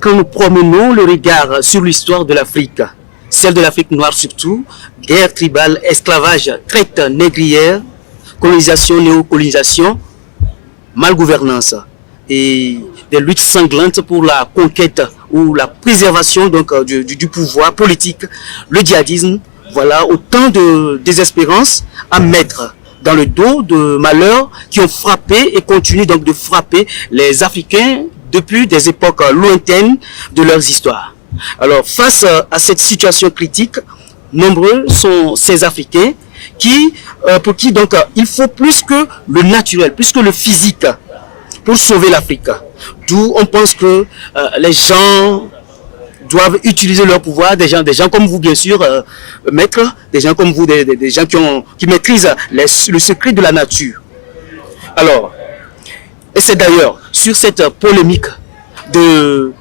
quand nous promenons le regard sur l'histoire de l'Afrique, celle de l'Afrique noire surtout, guerre tribale, esclavage, traite négrière, colonisation, néocolonisation, malgouvernance et des luttes sanglantes pour la conquête ou la préservation donc, du pouvoir politique, le djihadisme, voilà autant de désespérance à mettre dans le dos de malheurs qui ont frappé et continuent donc de frapper les Africains depuis des époques lointaines de leurs histoires. Alors face à cette situation critique, nombreux sont ces Africains qui, pour qui donc il faut plus que le naturel, plus que le physique pour sauver l'Afrique. D'où on pense que les gens doivent utiliser leur pouvoir, des gens comme vous bien sûr, maîtres, des gens comme vous, des gens qui maîtrisent le secret de la nature. Alors, et c'est d'ailleurs sur cette polémique de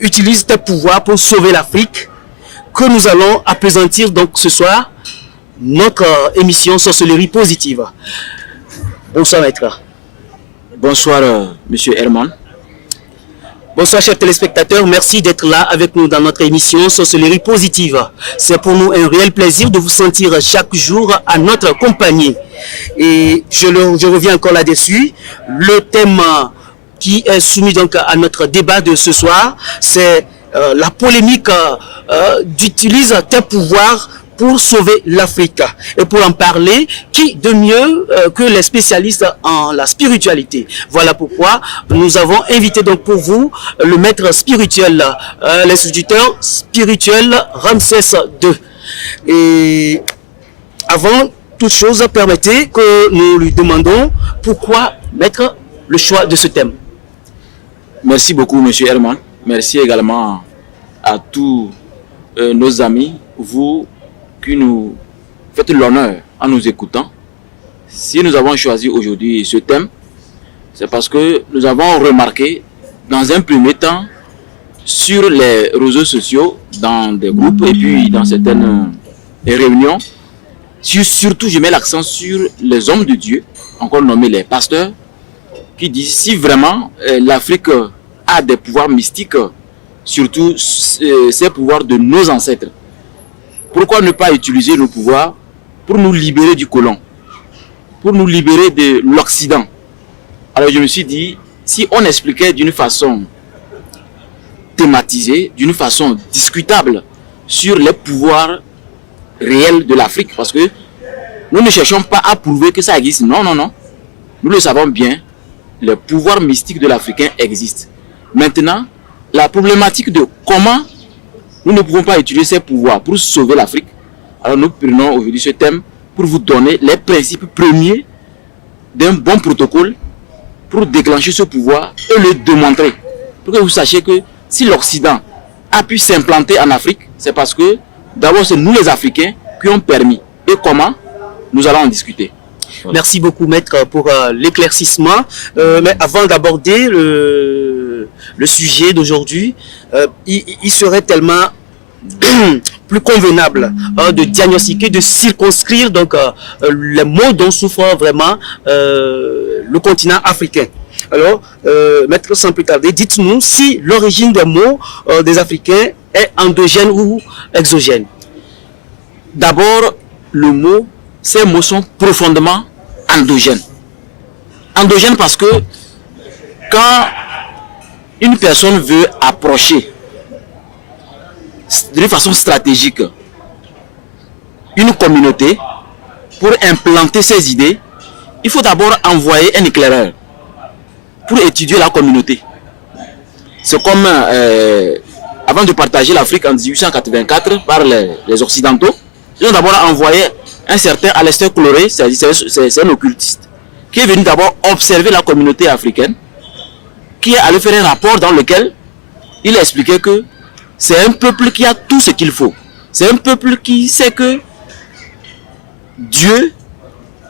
utilise tes pouvoirs pour sauver l'Afrique que nous allons appesantir donc ce soir notre émission Sorcellerie positive. Bonsoir maître. Bonsoir monsieur Herman. Bonsoir chers téléspectateurs, merci d'être là avec nous dans notre émission Sorcellerie positive. C'est pour nous un réel plaisir de vous sentir chaque jour à notre compagnie. Et je reviens encore là-dessus. Le thème qui est soumis donc à notre débat de ce soir, c'est la polémique d'utilise tes pouvoirs pour sauver l'Afrique. Et pour en parler, qui de mieux que les spécialistes en la spiritualité. Voilà pourquoi nous avons invité donc pour vous le maître spirituel, l'instituteur spirituel Ramsès II. Et avant toute chose, permettez que nous lui demandons pourquoi mettre le choix de ce thème. Merci beaucoup monsieur Herman. Merci également à tous nos amis, vous qui nous faites l'honneur en nous écoutant. Si nous avons choisi aujourd'hui ce thème, c'est parce que nous avons remarqué dans un premier temps sur les réseaux sociaux, dans des groupes et puis dans certaines réunions, surtout je mets l'accent sur les hommes de Dieu, encore nommés les pasteurs, qui disent si vraiment l'Afrique a des pouvoirs mystiques, surtout ces pouvoirs de nos ancêtres, pourquoi ne pas utiliser nos pouvoirs pour nous libérer du colon, pour nous libérer de l'Occident? Alors je me suis dit, si on expliquait d'une façon thématisée, d'une façon discutable sur les pouvoirs réels de l'Afrique, parce que nous ne cherchons pas à prouver que ça existe, non, non, non. Nous le savons bien, les pouvoirs mystiques de l'Africain existent. Maintenant, la problématique de comment nous ne pouvons pas utiliser ces pouvoirs pour sauver l'Afrique. Alors nous prenons aujourd'hui ce thème pour vous donner les principes premiers d'un bon protocole pour déclencher ce pouvoir et le démontrer. Pour que vous sachiez que si l'Occident a pu s'implanter en Afrique, c'est parce que d'abord c'est nous les Africains qui ont permis. Et comment? Nous allons en discuter. Merci beaucoup maître pour l'éclaircissement. Mais avant d'aborder le sujet d'aujourd'hui, il serait tellement plus convenable de diagnostiquer, de circonscrire donc les maux dont souffre vraiment le continent africain. Alors, maître, sans plus tarder, dites-nous si l'origine des maux des Africains est endogène ou exogène. D'abord, ces mots sont profondément endogènes. Endogène parce que quand une personne veut approcher de façon stratégique une communauté pour implanter ses idées, il faut d'abord envoyer un éclaireur pour étudier la communauté. C'est comme avant de partager l'Afrique en 1884 par les Occidentaux, ils ont d'abord envoyé un certain Aleister Crowley, c'est un occultiste, qui est venu d'abord observer la communauté africaine, qui est allé faire un rapport dans lequel il a expliqué que c'est un peuple qui a tout ce qu'il faut. C'est un peuple qui sait que Dieu,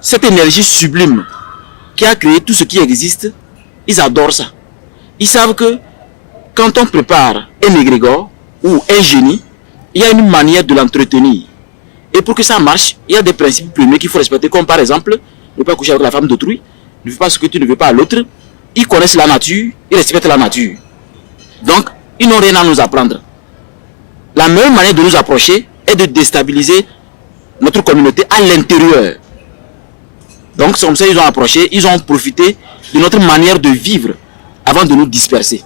cette énergie sublime qui a créé tout ce qui existe, ils adorent ça. Ils savent que quand on prépare un égrégore ou un génie, il y a une manière de l'entretenir. Et pour que ça marche, il y a des principes premiers qu'il faut respecter, comme par exemple, ne pas coucher avec la femme d'autrui, ne fais pas ce que tu ne veux pas à l'autre. Ils connaissent la nature, ils respectent la nature. Donc, ils n'ont rien à nous apprendre. La meilleure manière de nous approcher est de déstabiliser notre communauté à l'intérieur. Donc c'est comme ça qu'ils ont approché, ils ont profité de notre manière de vivre avant de nous disperser.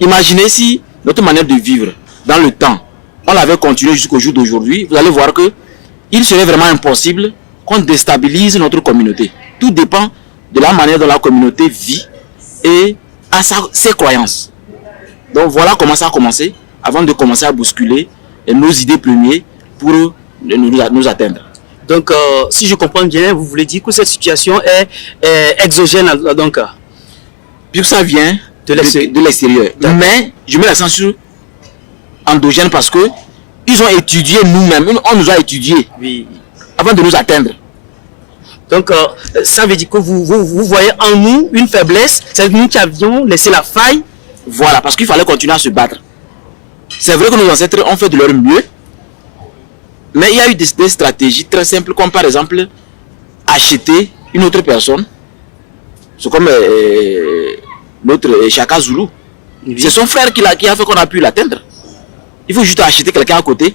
Imaginez si notre manière de vivre dans le temps, on l'avait continué jusqu'au jour d'aujourd'hui, vous allez voir que il serait vraiment impossible qu'on déstabilise notre communauté. Tout dépend de la manière dont la communauté vit et à ses croyances. Donc voilà comment ça a commencé, avant de commencer à bousculer nos idées premières pour nous atteindre. Donc, si je comprends bien, vous voulez dire que cette situation est exogène, donc Puis ça vient de l'extérieur. Mais je mets l'accent sur endogène parce que ils ont étudié nous-mêmes, on nous a étudié avant de nous atteindre. Donc, ça veut dire que vous voyez en nous une faiblesse, c'est nous qui avions laissé la faille. Voilà, parce qu'il fallait continuer à se battre. C'est vrai que nos ancêtres ont fait de leur mieux, mais il y a eu des stratégies très simples, comme par exemple acheter une autre personne. C'est comme l'autre Chaka Zulu. Oui. C'est son frère qui a fait qu'on a pu l'atteindre. Il faut juste acheter quelqu'un à côté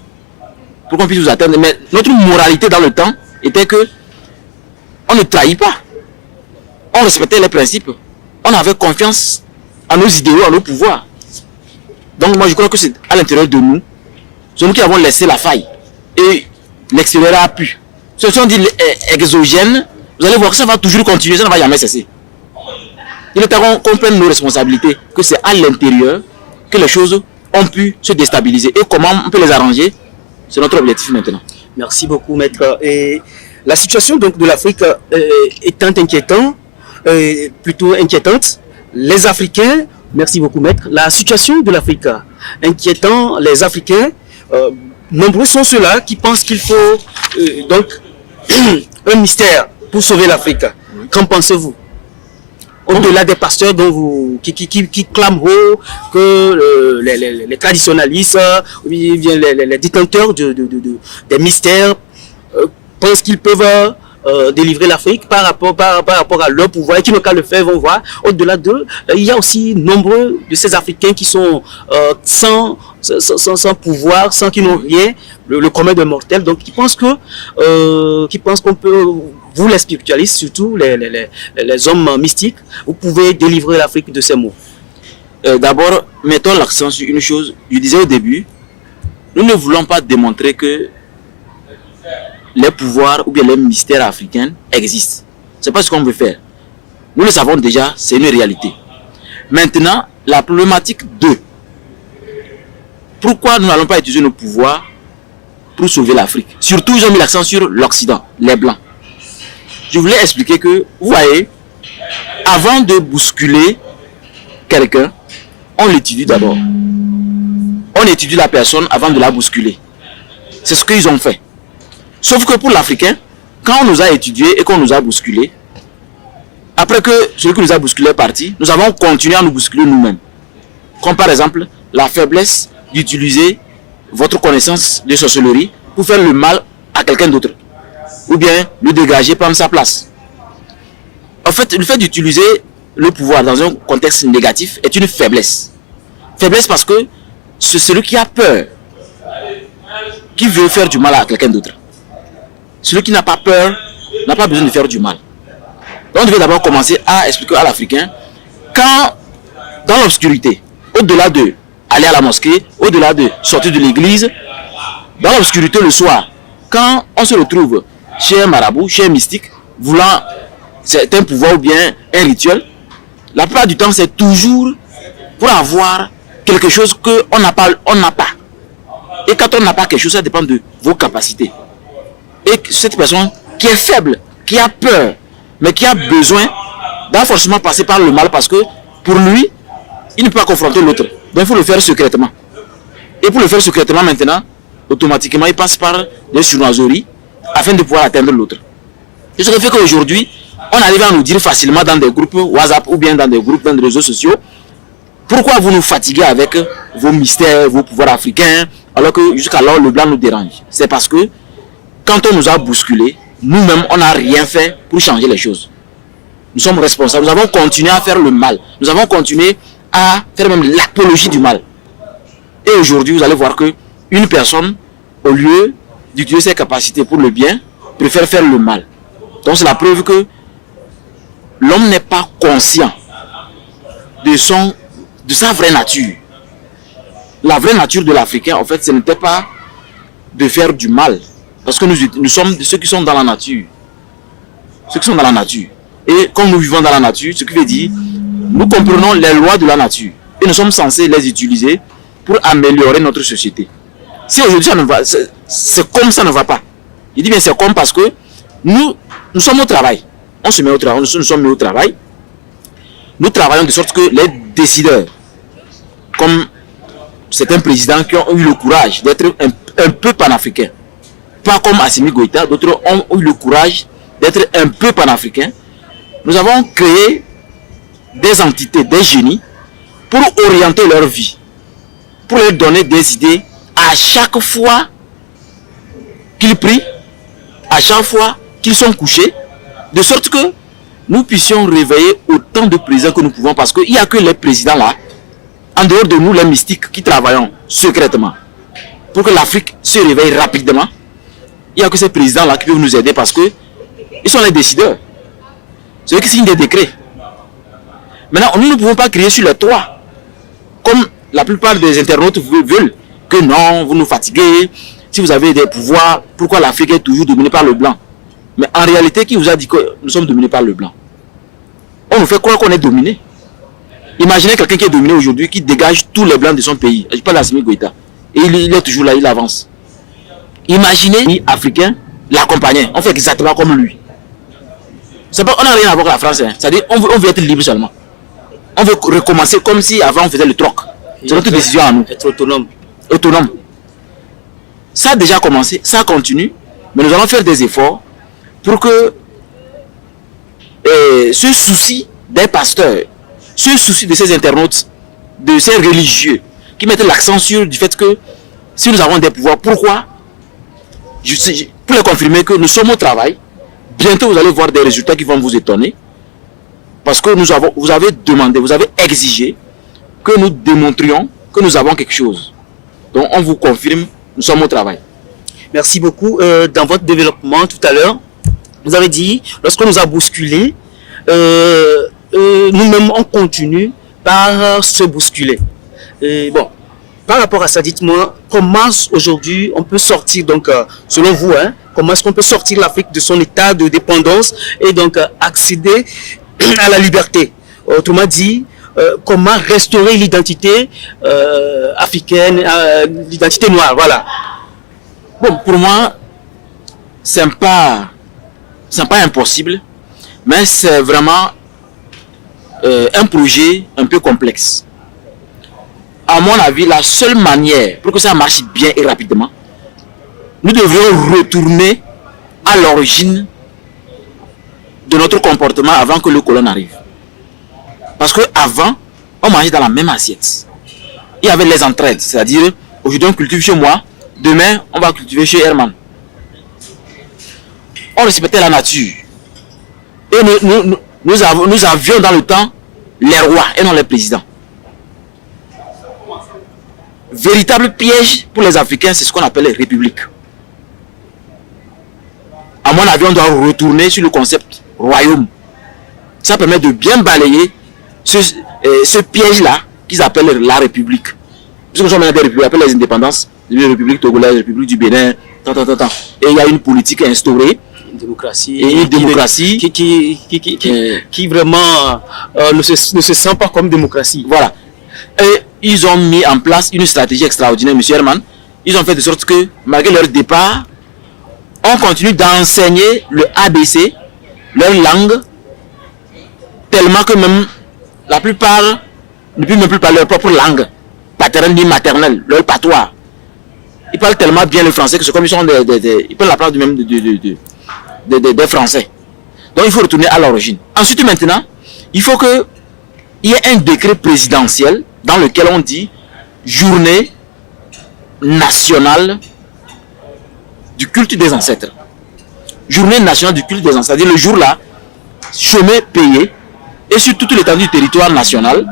pour qu'on puisse nous atteindre. Mais notre moralité dans le temps était que on ne trahit pas. On respectait les principes. On avait confiance à nos idéaux, à nos pouvoirs. Donc moi je crois que c'est à l'intérieur de nous. C'est nous qui avons laissé la faille. Et l'extérieur a pu. Ce sont dit exogènes. Vous allez voir que ça va toujours continuer, ça ne va jamais cesser. Il est temps qu'on prenne nos responsabilités, que c'est à l'intérieur que les choses ont pu se déstabiliser. Et comment on peut les arranger, c'est notre objectif maintenant. Merci beaucoup, maître. Et la situation donc de l'Afrique étant plutôt inquiétante, les Africains, merci beaucoup, maître, la situation de l'Afrique inquiétant les Africains, nombreux sont ceux-là qui pensent qu'il faut donc un mystère pour sauver l'Afrique. Qu'en pensez-vous? Au-delà des pasteurs dont qui clament haut que les traditionalistes, les détenteurs des mystères pensent qu'ils peuvent délivrer l'Afrique par rapport à leur pouvoir et qui n'ont qu'à le faire vont voir. Au-delà d'eux, il y a aussi nombreux de ces Africains qui sont sans pouvoir, sans qui n'ont rien, le commun des mortels, donc qui pensent qu'on peut, vous les spiritualistes, surtout les hommes mystiques, vous pouvez délivrer l'Afrique de ces maux. D'abord, mettons l'accent sur une chose. Je disais au début, nous ne voulons pas démontrer que les pouvoirs ou bien les mystères africains existent. C'est pas ce qu'on veut faire. Nous le savons déjà, c'est une réalité. Maintenant, la problématique 2. Pourquoi nous n'allons pas utiliser nos pouvoirs pour sauver l'Afrique? Surtout, ils ont mis l'accent sur l'Occident, les Blancs. Je voulais expliquer que, vous voyez, avant de bousculer quelqu'un, on l'étudie d'abord. On étudie la personne avant de la bousculer. C'est ce qu'ils ont fait. Sauf que pour l'Africain, quand on nous a étudiés et qu'on nous a bousculés, après que celui qui nous a bousculés est parti, nous avons continué à nous bousculer nous-mêmes. Comme par exemple, la faiblesse d'utiliser votre connaissance de sorcellerie pour faire le mal à quelqu'un d'autre. Ou bien le dégager, prendre sa place. En fait, le fait d'utiliser le pouvoir dans un contexte négatif est une faiblesse. Faiblesse parce que c'est celui qui a peur, qui veut faire du mal à quelqu'un d'autre. Celui qui n'a pas peur n'a pas besoin de faire du mal. Donc on devait d'abord commencer à expliquer à l'Africain, quand dans l'obscurité, au-delà de aller à la mosquée, au-delà de sortir de l'église, dans l'obscurité le soir, quand on se retrouve chez un marabout, chez un mystique, voulant un pouvoir ou bien un rituel, la plupart du temps c'est toujours pour avoir quelque chose qu'on n'a pas. Et quand on n'a pas quelque chose, ça dépend de vos capacités. Et cette personne qui est faible, qui a peur, mais qui a besoin, doit forcément passer par le mal parce que pour lui, il ne peut pas confronter l'autre. Donc il faut le faire secrètement. Et pour le faire secrètement maintenant, automatiquement, il passe par des surnoiseries afin de pouvoir atteindre l'autre. Et ce qui fait qu'aujourd'hui, on arrive à nous dire facilement dans des groupes WhatsApp ou bien dans des groupes, dans des réseaux sociaux, pourquoi vous nous fatiguez avec vos mystères, vos pouvoirs africains, alors que jusqu'alors le blanc nous dérange. C'est parce que quand on nous a bousculés, nous-mêmes, on n'a rien fait pour changer les choses. Nous sommes responsables. Nous avons continué à faire le mal. Nous avons continué à faire même l'apologie du mal. Et aujourd'hui, vous allez voir que une personne, au lieu d'utiliser ses capacités pour le bien, préfère faire le mal. Donc c'est la preuve que l'homme n'est pas conscient de sa vraie nature. La vraie nature de l'Africain, en fait, ce n'était pas de faire du mal. Parce que nous sommes ceux qui sont dans la nature. Ceux qui sont dans la nature. Et comme nous vivons dans la nature, ce qui veut dire, nous comprenons les lois de la nature. Et nous sommes censés les utiliser pour améliorer notre société. Si aujourd'hui ça ne va, c'est comme ça ne va pas. Il dit bien c'est comme parce que nous sommes au travail. On se met au travail, nous sommes mis au travail. Nous travaillons de sorte que les décideurs, comme certains présidents qui ont eu le courage d'être un peu panafricains, pas comme Assimi Goïta, d'autres ont eu le courage d'être un peu panafricains. Nous avons créé des entités, des génies, pour orienter leur vie, pour leur donner des idées à chaque fois qu'ils prient, à chaque fois qu'ils sont couchés, de sorte que nous puissions réveiller autant de présidents que nous pouvons, parce qu'il n'y a que les présidents là, en dehors de nous les mystiques qui travaillons secrètement, pour que l'Afrique se réveille rapidement. Il n'y a que ces présidents là qui peuvent nous aider parce que ils sont les décideurs. C'est eux qui signent des décrets. Maintenant, nous ne pouvons pas crier sur les toits. Comme la plupart des internautes veulent que non, vous nous fatiguez. Si vous avez des pouvoirs, pourquoi l'Afrique est toujours dominée par le blanc? Mais en réalité, qui vous a dit que nous sommes dominés par le blanc? On nous fait croire qu'on est dominé. Imaginez quelqu'un qui est dominé aujourd'hui, qui dégage tous les blancs de son pays. Je parle d'Assimi Goïta. Et il est toujours là, il avance. Imaginez les Africains l'accompagnaient. On fait exactement comme lui. On n'a rien à voir avec la France. Hein. C'est-à-dire on veut être libre seulement. On veut recommencer comme si avant on faisait le troc. C'est notre décision à nous. Être autonome. Autonome. Ça a déjà commencé, ça continue. Mais nous allons faire des efforts pour que ce souci des pasteurs, ce souci de ces internautes, de ces religieux, qui mettent l'accent sur du fait que si nous avons des pouvoirs, pourquoi? Pour les confirmer que nous sommes au travail, bientôt vous allez voir des résultats qui vont vous étonner. Parce que vous avez demandé, vous avez exigé que nous démontrions que nous avons quelque chose. Donc on vous confirme, nous sommes au travail. Merci beaucoup. Dans votre développement tout à l'heure, vous avez dit, lorsqu'on nous a bousculé, nous-mêmes on continue par se bousculer. Et bon, par rapport à ça, dites-moi, comment aujourd'hui on peut sortir, donc selon vous, hein, comment est-ce qu'on peut sortir l'Afrique de son état de dépendance et donc accéder à la liberté? Autrement dit, comment restaurer l'identité africaine, l'identité noire, voilà. Bon, pour moi, c'est pas impossible, mais c'est vraiment un projet un peu complexe. À mon avis, la seule manière pour que ça marche bien et rapidement, nous devrions retourner à l'origine de notre comportement avant que le colon arrive. Parce que avant, on mangeait dans la même assiette. Il y avait les entraides, c'est-à-dire aujourd'hui on cultive chez moi, demain on va cultiver chez Herman. On respectait la nature. Et nous avions dans le temps les rois et non les présidents. Véritable piège pour les Africains, c'est ce qu'on appelle les républiques. À mon avis, on doit retourner sur le concept royaume. Ça permet de bien balayer ce piège-là qu'ils appellent la république. Puisque nous sommes dans des républiques, on appelle les indépendances, les républiques togolaises, les républiques du Bénin, et il y a une politique instaurée. Une démocratie. Et une démocratie qui vraiment ne se sent pas comme démocratie. Voilà. Et ils ont mis en place une stratégie extraordinaire, M. Herman. Ils ont fait de sorte que, malgré leur départ, on continue d'enseigner le ABC, leur langue, tellement que même la plupart ne peuvent même plus parler leur propre langue, paternelle ni maternelle, leur patois. Ils parlent tellement bien le français que c'est comme ils sont ils prennent la place même des Français. Donc il faut retourner à l'origine. Ensuite maintenant, il faut qu'il y ait un décret présidentiel dans lequel on dit journée nationale du culte des ancêtres. Journée nationale du culte des ancêtres. C'est-à-dire le jour là, chômé payé, et sur toute l'étendue du territoire national,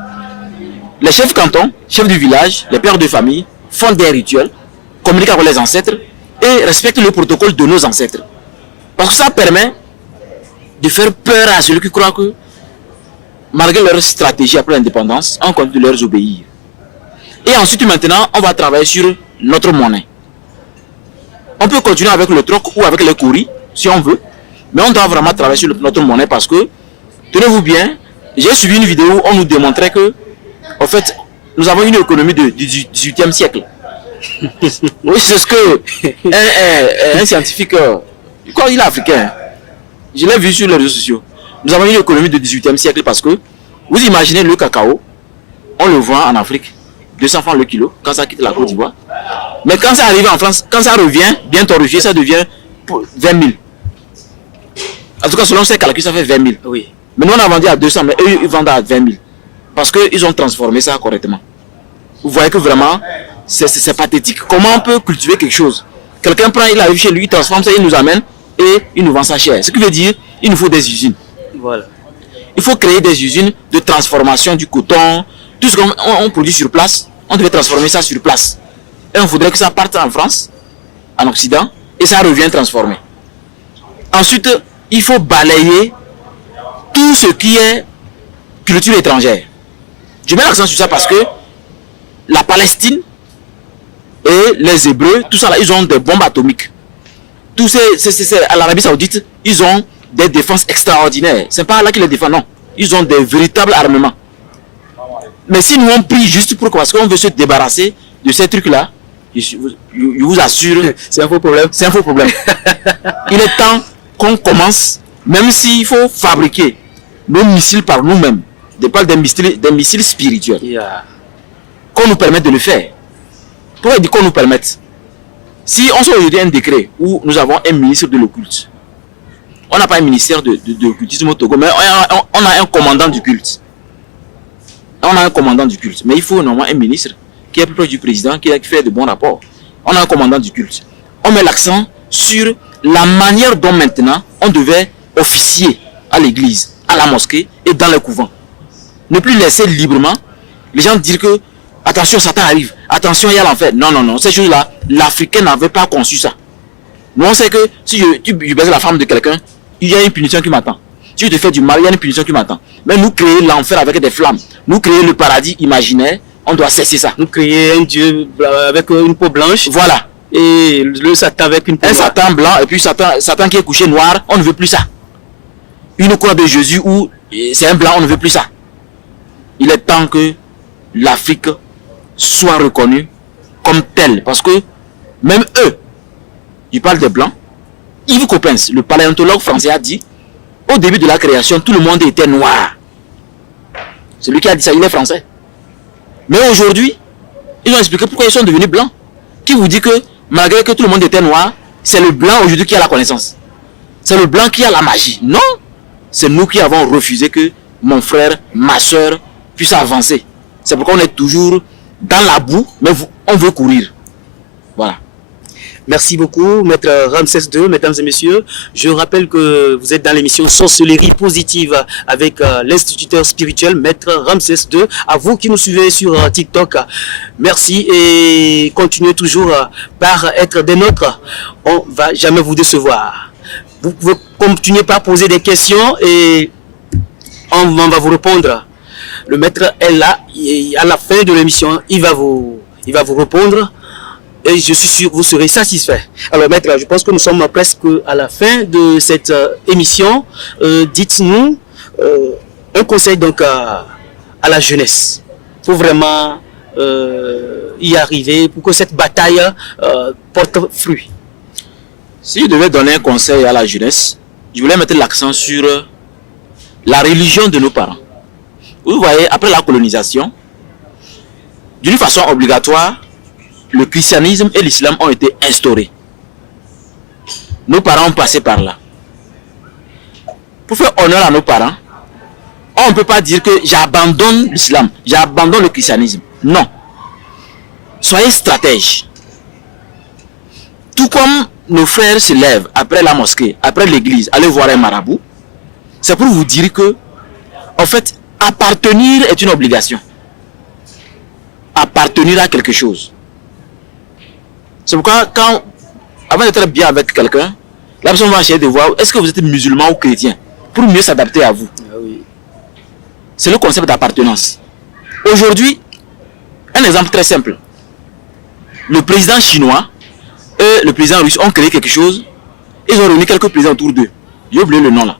les chefs cantons, chefs du village, les pères de famille font des rituels, communiquent avec les ancêtres et respectent le protocole de nos ancêtres. Parce que ça permet de faire peur à celui qui croit que, malgré leur stratégie après l'indépendance, on continue de leur obéir. Et ensuite, maintenant, on va travailler sur notre monnaie. On peut continuer avec le troc ou avec les courris, si on veut, mais on doit vraiment travailler sur notre monnaie parce que, tenez-vous bien, j'ai suivi une vidéo où on nous démontrait que, en fait, nous avons une économie du 18e siècle. Oui, c'est ce que un scientifique, quoi, il est africain, je l'ai vu sur les réseaux sociaux. Nous avons une économie du 18e siècle parce que, vous imaginez le cacao, on le vend en Afrique, 200 francs le kilo, quand ça quitte la Côte d'Ivoire. Mais quand ça arrive en France, quand ça revient, bien torréfié, ça devient 20 000. En tout cas, selon ces calculs, ça fait 20 000. Oui. Mais nous, on a vendu à 200, mais eux, ils vendent à 20 000. Parce qu'ils ont transformé ça correctement. Vous voyez que vraiment, c'est pathétique. Comment on peut cultiver quelque chose? Quelqu'un prend, il arrive chez lui, il transforme ça, il nous amène et il nous vend ça cher. Ce qui veut dire il nous faut des usines. Voilà. Il faut créer des usines de transformation du coton. Tout ce qu'on produit sur place, on devait transformer ça sur place. Et on voudrait que ça parte en France, en Occident, et ça revient transformé. Ensuite, il faut balayer tout ce qui est culture étrangère. Je mets l'accent sur ça parce que la Palestine et les Hébreux, tout ça là, ils ont des bombes atomiques. Tous à l'Arabie Saoudite, ils ont des défenses extraordinaires. C'est pas là qu'ils les défendent, non. Ils ont des véritables armements. Mais si nous on prie juste pour parce qu'on veut se débarrasser de ces trucs-là, je vous assure, c'est un faux problème. C'est un faux problème. Il est temps qu'on commence, même s'il faut fabriquer nos missiles par nous-mêmes, des missiles spirituels, qu'on nous permette de le faire. Pourquoi dire qu'on nous permette? Si on sort aujourd'hui un décret où nous avons un ministre de l'occulte, on n'a pas un ministère de l'occultisme au Togo, mais on a un commandant du culte. On a un commandant du culte, mais il faut normalement un ministre qui est plus proche du président, qui fait de bons rapports. On a un commandant du culte. On met l'accent sur la manière dont maintenant on devait officier à l'église, à la mosquée et dans les couvents. Ne plus laisser librement les gens dire que attention, Satan arrive, attention, il y a l'enfer. Non, non, non, ces choses-là, l'Africain n'avait pas conçu ça. Nous, on sait que si je baise la femme de quelqu'un, il y a une punition qui m'attend. Si je te fais du mal, il y a une punition qui m'attend. Mais nous créer l'enfer avec des flammes, nous créer le paradis imaginaire, on doit cesser ça. Nous créer un Dieu avec une peau blanche. Voilà. Et le Satan avec une peau noire. Un Satan blanc et puis Satan qui est couché noir, on ne veut plus ça. Une croix de Jésus où c'est un blanc, on ne veut plus ça. Il est temps que l'Afrique soit reconnue comme telle. Parce que même eux, je parle des blancs, Yves Coppens, le paléontologue français, a dit au début de la création, tout le monde était noir. C'est lui qui a dit ça, il est français. Mais aujourd'hui, ils ont expliqué pourquoi ils sont devenus blancs. Qui vous dit que malgré que tout le monde était noir, c'est le blanc aujourd'hui qui a la connaissance. C'est le blanc qui a la magie. Non, c'est nous qui avons refusé que mon frère, ma soeur puissent avancer. C'est pourquoi on est toujours dans la boue, mais on veut courir. Voilà. Merci beaucoup, Maître Ramsès II, mesdames et messieurs. Je rappelle que vous êtes dans l'émission Sorcellerie Positive avec l'instituteur spirituel, Maître Ramsès II. À vous qui nous suivez sur TikTok, merci et continuez toujours par être des nôtres. On ne va jamais vous décevoir. Vous pouvez continuer par poser des questions et on va vous répondre. Le maître est là et à la fin de l'émission, il va vous répondre. Et je suis sûr que vous serez satisfait. Alors maître, je pense que nous sommes presque à la fin de cette émission. Dites-nous un conseil donc à la jeunesse pour vraiment y arriver, pour que cette bataille porte fruit. Si je devais donner un conseil à la jeunesse, je voulais mettre l'accent sur la religion de nos parents. Vous voyez, après la colonisation, d'une façon obligatoire, le christianisme et l'islam ont été instaurés. Nos parents ont passé par là. Pour faire honneur à nos parents, on ne peut pas dire que j'abandonne l'islam, j'abandonne le christianisme. Non. Soyez stratèges. Tout comme nos frères se lèvent après la mosquée, après l'église, aller voir un marabout, c'est pour vous dire que, en fait, appartenir est une obligation. appartenir à quelque chose. C'est pourquoi avant d'être bien avec quelqu'un, la personne va essayer de voir est-ce que vous êtes musulman ou chrétien pour mieux s'adapter à vous. Ah oui. C'est le concept d'appartenance. Aujourd'hui, un exemple très simple. Le président chinois et le président russe ont créé quelque chose. Ils ont réuni quelques présidents autour d'eux. J'ai oublié le nom là.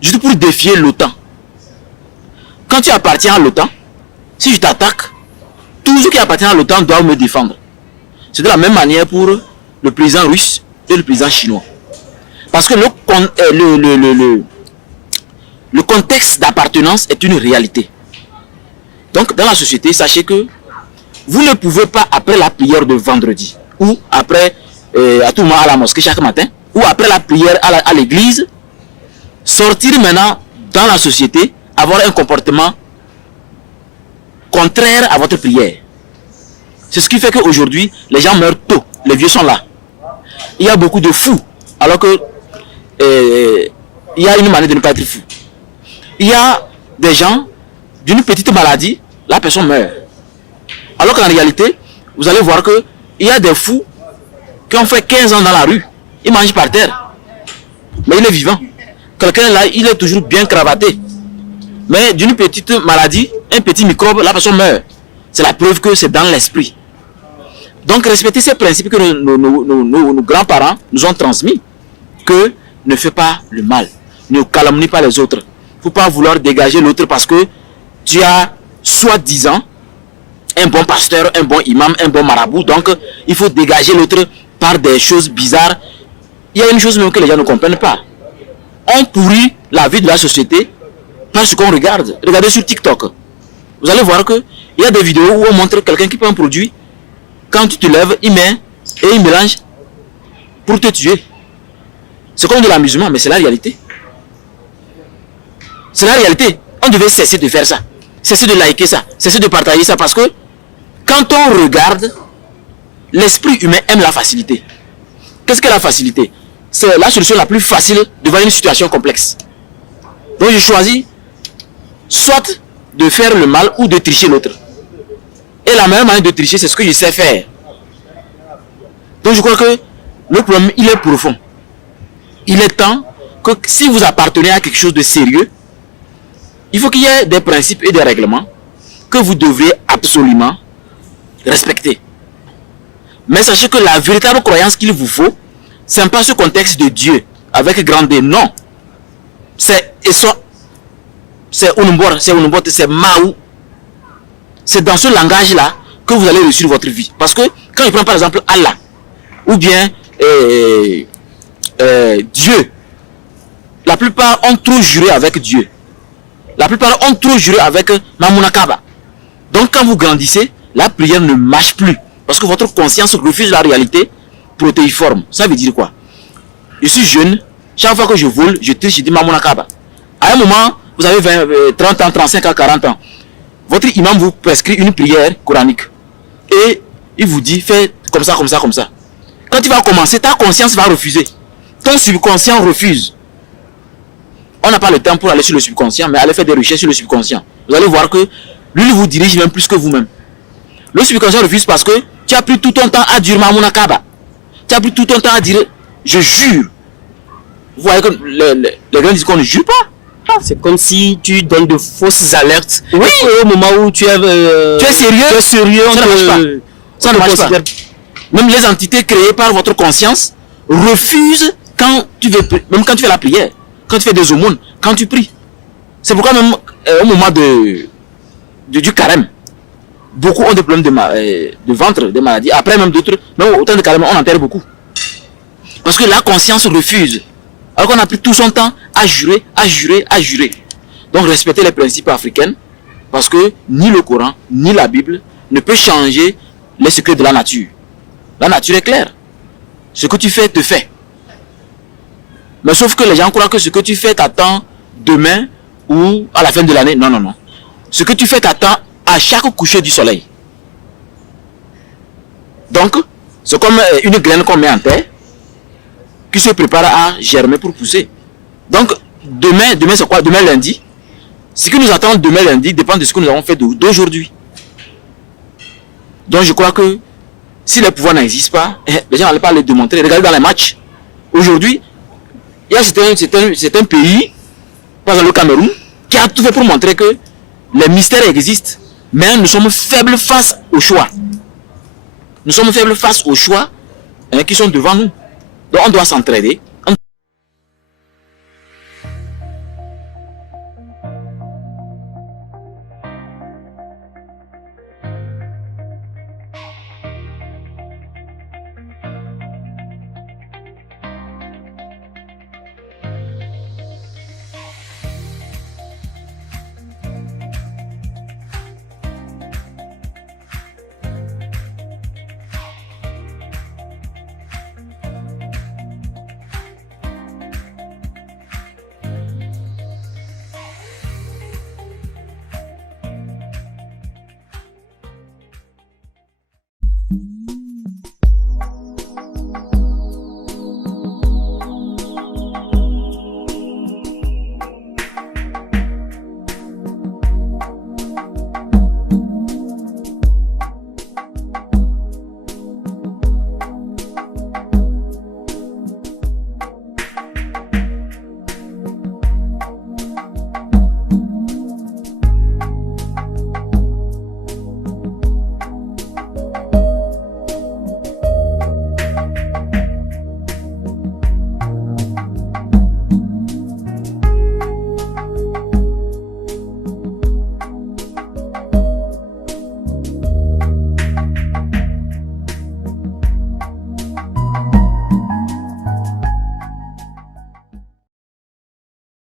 Juste pour défier l'OTAN. Quand tu appartiens à l'OTAN, si je t'attaque, tous ceux qui appartiennent à l'OTAN doivent me défendre. C'est de la même manière pour le président russe et le président chinois. Parce que le contexte d'appartenance est une réalité. Donc dans la société, sachez que vous ne pouvez pas, après la prière de vendredi, ou après à tout moment à la mosquée chaque matin, ou après la prière à l'église, sortir maintenant dans la société, avoir un comportement contraire à votre prière. C'est ce qui fait qu'aujourd'hui, les gens meurent tôt, les vieux sont là. Il y a beaucoup de fous, alors que il y a une manière de ne pas être fou. Il y a des gens, d'une petite maladie, la personne meurt. Alors qu'en réalité, vous allez voir que il y a des fous qui ont fait 15 ans dans la rue. Ils mangent par terre. Mais il est vivant. Quelqu'un là, il est toujours bien cravaté. Mais d'une petite maladie, un petit microbe, la personne meurt. C'est la preuve que c'est dans l'esprit. Donc respectez ces principes que nos grands-parents nous ont transmis. Que ne fais pas le mal. Ne calomnie pas les autres. Il ne faut pas vouloir dégager l'autre parce que tu as soi-disant un bon pasteur, un bon imam, un bon marabout. Donc il faut dégager l'autre par des choses bizarres. Il y a une chose même que les gens ne comprennent pas. On pourrit la vie de la société par ce qu'on regarde. Regardez sur TikTok. Vous allez voir que il y a des vidéos où on montre quelqu'un qui prend un produit. Quand tu te lèves, il met et il mélange pour te tuer. C'est comme de l'amusement, mais c'est la réalité. C'est la réalité. On devait cesser de faire ça. Cesser de liker ça. Cesser de partager ça. Parce que quand on regarde, l'esprit humain aime la facilité. Qu'est-ce que la facilité? C'est la solution la plus facile devant une situation complexe. Donc je choisis soit de faire le mal ou de tricher l'autre. Et la meilleure manière de tricher, c'est ce que je sais faire. Donc je crois que le problème, il est profond. Il est temps que si vous appartenez à quelque chose de sérieux, il faut qu'il y ait des principes et des règlements que vous devriez absolument respecter. Mais sachez que la véritable croyance qu'il vous faut, ce n'est pas ce contexte de Dieu avec grand D, non. C'est Unumbor, c'est Maou. C'est dans ce langage-là que vous allez réussir votre vie. Parce que quand il prend par exemple Allah, ou bien Dieu, la plupart ont trop juré avec Dieu. La plupart ont trop juré avec Mamouna Kaba. Donc quand vous grandissez, la prière ne marche plus. Parce que votre conscience refuse la réalité protéiforme. Ça veut dire quoi? Je suis jeune, chaque fois que je vole, je triche, je dis Mamouna Kaba. À un moment, vous avez 30 ans, 35 ans, 40 ans. Votre imam vous prescrit une prière coranique. Et il vous dit, fais comme ça, comme ça, comme ça. Quand tu vas commencer, ta conscience va refuser. Ton subconscient refuse. On n'a pas le temps pour aller sur le subconscient, mais allez faire des recherches sur le subconscient. Vous allez voir que lui, il vous dirige même plus que vous-même. Le subconscient refuse parce que tu as pris tout ton temps à dire Mamouna Kaba. Tu as pris tout ton temps à dire, je jure. Vous voyez que les gens disent qu'on ne jure pas. C'est comme si tu donnes de fausses alertes. Oui. Au moment où tu es sérieux, ça ne marche pas. Ça ne marche pas. Même les entités créées par votre conscience refusent quand tu veux, même quand tu fais la prière, quand tu fais des aumônes, quand tu pries. C'est pourquoi même au moment du carême, beaucoup ont des problèmes de ventre, des maladies. Après même d'autres, même au temps de carême, on enterre beaucoup. Parce que la conscience refuse. Alors qu'on a pris tout son temps à jurer, à jurer, à jurer. Donc respectez les principes africains, parce que ni le Coran, ni la Bible ne peut changer les secrets de la nature. La nature est claire. Ce que tu fais, te fait. Mais sauf que les gens croient que ce que tu fais t'attend demain ou à la fin de l'année. Non, non, non. Ce que tu fais t'attend à chaque coucher du soleil. Donc, c'est comme une graine qu'on met en terre, qui se prépare à germer pour pousser. Donc, demain c'est quoi? Demain lundi. Ce qui nous attend demain lundi dépend de ce que nous avons fait d'aujourd'hui. Donc je crois que si les pouvoirs n'existent pas, les gens n'allaient pas les démontrer. Regardez dans les matchs. Aujourd'hui, il y a certains pays, par exemple le Cameroun, qui a tout fait pour montrer que les mystères existent. Mais nous sommes faibles face au choix. Nous sommes faibles face aux choix qui sont devant nous. Donc on doit s'entraider.